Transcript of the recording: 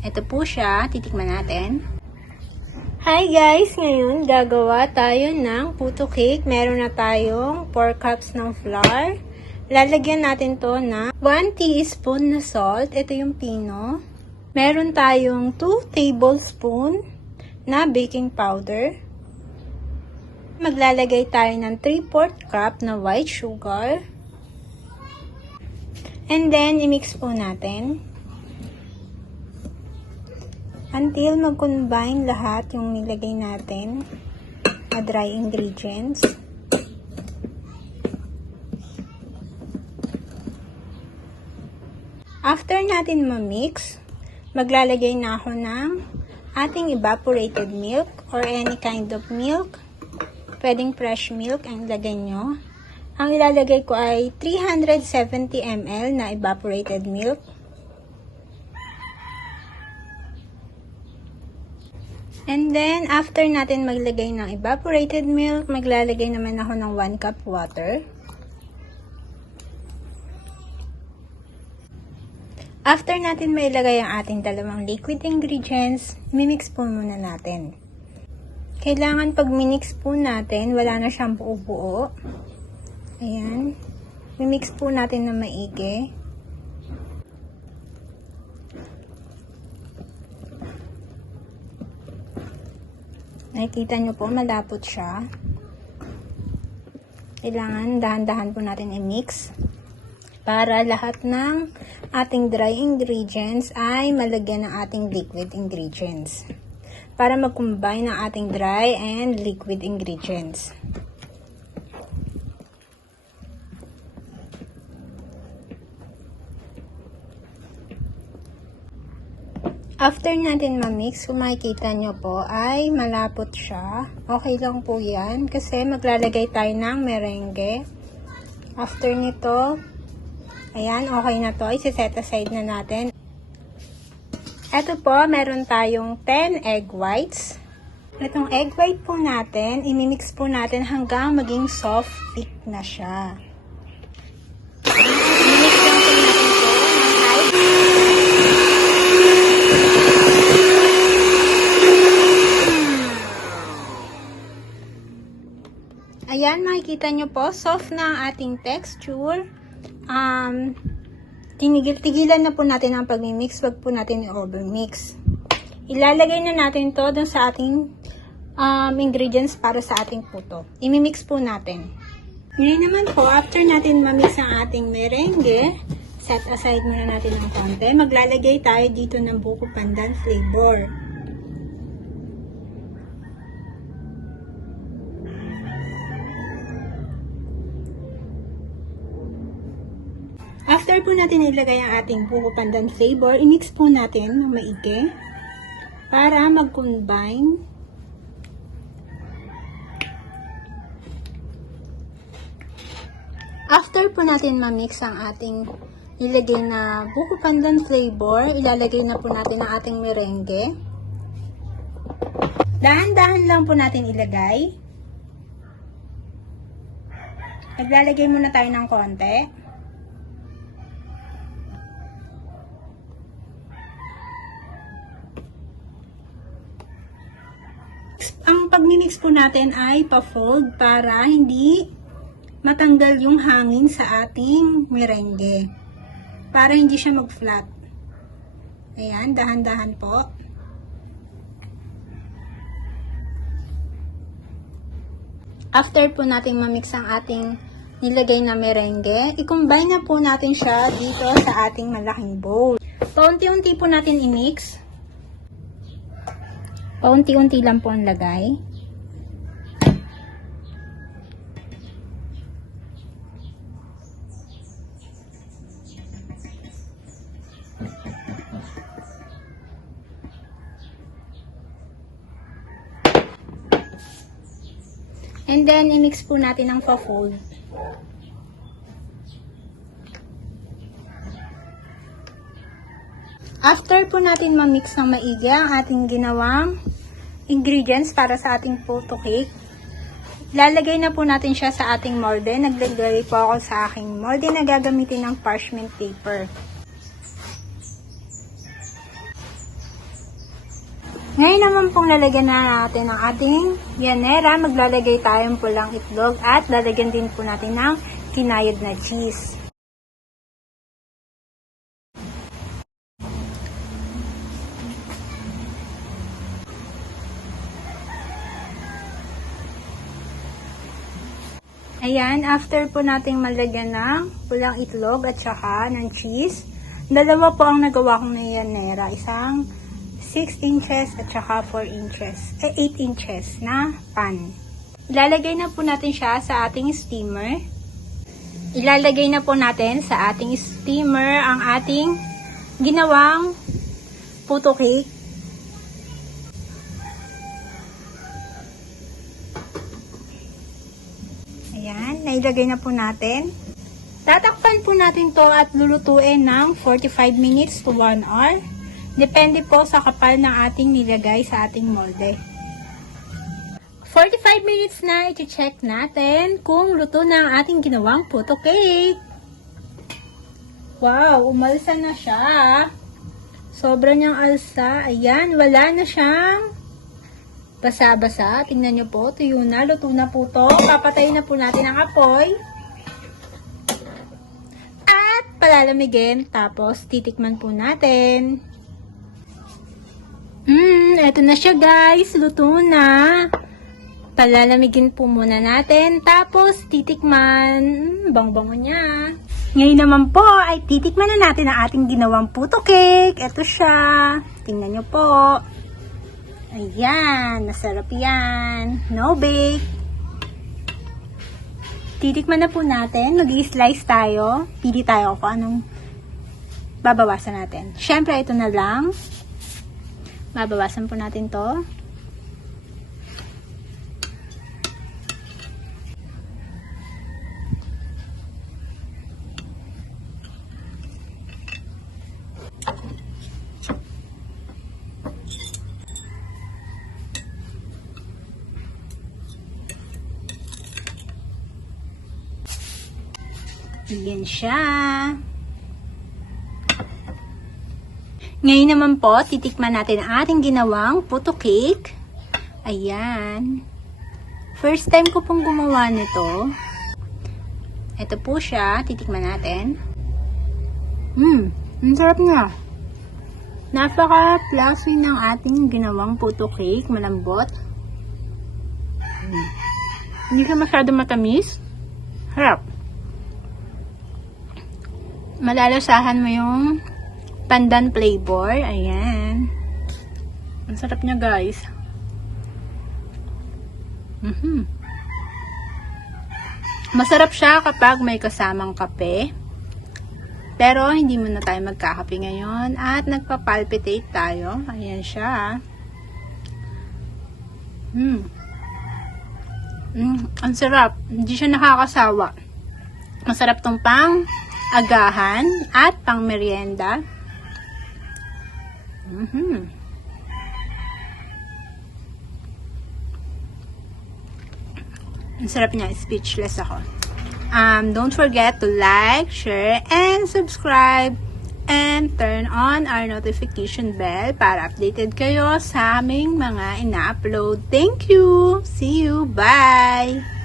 Ito po siya, titikman natin. Hi guys! Ngayon, gagawa tayo ng puto cake. Meron na tayong 4 cups ng flour. Lalagyan natin to na 1 teaspoon na salt. Ito yung pino. Meron tayong 2 tablespoon na baking powder. Maglalagay tayo ng 3/4 cup na white sugar. And then, i-mix po natin until mag-combine lahat yung nilagay natin na dry ingredients. After natin ma-mix, maglalagay na ako ng ating evaporated milk or any kind of milk. Pwedeng fresh milk ang ilagay nyo. Ang ilalagay ko ay 370 ml na evaporated milk. And then, after natin maglagay ng evaporated milk, maglalagay naman ako ng 1 cup water. After natin mailagay ang ating dalawang liquid ingredients, mimix po muna natin. Kailangan pag minix po natin, wala na siyang buo-buo. Ayan. Mimix po natin na maigi. Nakikita nyo po, malapot siya. Kailangan dahan-dahan po natin i-mix para lahat ng ating dry ingredients ay malagyan ng ating liquid ingredients. Para mag-combine ang ating dry and liquid ingredients. After natin ma-mix, kung makikita nyo po ay malapot siya. Okay lang po yan kasi maglalagay tayo ng merengue. After nito, ayan, okay na to. I-set aside na natin. Ito po, meron tayong 10 egg whites. Itong egg white po natin, imimix po natin hanggang maging soft thick na siya. Imimix lang po natin po ng high. Ayan, makikita nyo po, soft na ang ating texture. Tigilan na po natin ang pag-mix, wag po natin i-overmix. Ilalagay na natin to dun sa ating ingredients para sa ating puto. I-mix po natin. Ngayon naman po, after natin ma-mix ang ating merengue, set aside muna natin ng konti. Maglalagay tayo dito ng buko pandan flavor. After po natin ilagay ang ating buko pandan flavor, i-mix po natin ng maigi para mag-combine. After po natin ma-mix ang ating ilagay na buko pandan flavor, ilalagay na po natin ang ating merengue. Dahan-dahan lang po natin ilagay. Maglalagay muna tayo ng konti. Ang pag-mix po natin ay pa-fold para hindi matanggal yung hangin sa ating merengue. Para hindi siya mag-flat. Ayan, dahan-dahan po. After po nating ma-mix ang ating nilagay na merengue, i-combine na po natin siya dito sa ating malaking bowl. Paunti-unti po natin i-mix. Paunti-unti lang po ang lagay. And then, i-mix po natin ng pa-fold. After po natin ma-mix ng maigi ang ating ginawang ingredients para sa ating puto cake, lalagay na po natin siya sa ating molde. Naglagay po ako sa aking molde na gagamitin ng parchment paper. Ngayon naman pong lalagyan na natin ang ating yanera. Maglalagay tayong pulang itlog at lalagyan din po natin ng kinayod na cheese. Ayan, after po nating malagyan ng pulang itlog at saka ng cheese, dalawa po ang nagawa kong na yanera. Isang 6 inches at saka 8 inches na pan. Ilalagay na po natin siya sa ating steamer. Ilalagay na po natin sa ating steamer ang ating ginawang puto cake. Ayan, nailagay na po natin. Tatakpan po natin to at lulutuin ng 45 minutes to 1 hour. Depende po sa kapal ng ating nilagay sa ating molde. 45 minutes na, i-check natin kung luto na ang ating ginawang puto cake. Wow, umalsa na siya. Sobra niyang alsa. Ayan, wala na siyang basa-basa. Tingnan niyo po, tuyo na, luto na po to. Papatayin na po natin ang apoy. At palalamigin, tapos titikman po natin. Eto na siya guys, luto na. Palalamigin po muna natin, tapos titikman. Bang-bango niya. Ngayon naman po ay titikman na natin ang ating ginawang puto cake. Eto siya. Tingnan niyo po. Ayan, masarap yan. No bake. Titikman na po natin. Mag-i-slice tayo. Pili tayo kung anong babawasan natin. Siyempre, ito na lang. Babawasan po natin to. Ayan siya. Ngayon naman po, titikman natin ang ating ginawang puto cake. Ayan. First time ko pong gumawa nito. Ito po siya. Titikman natin. Ang sarap niya. Napaka-fluffy ng ating ginawang puto cake. Malambot. Hindi siya masyado matamis. Harap. Malalasahan mo yung pandan flavor. Ayan. Ang sarap niya guys. Masarap siya kapag may kasamang kape. Pero hindi muna tayo magkakape ngayon. At nagpa-palpitate tayo. Ayan siya. Ang sarap. Hindi siya nakakasawa. Masarap tong pang agahan at pang merienda. Ang sarap niya. Speechless ako. Don't forget to like, share, and subscribe. And turn on our notification bell para updated kayo sa aming mga ina-upload. Thank you! See you! Bye!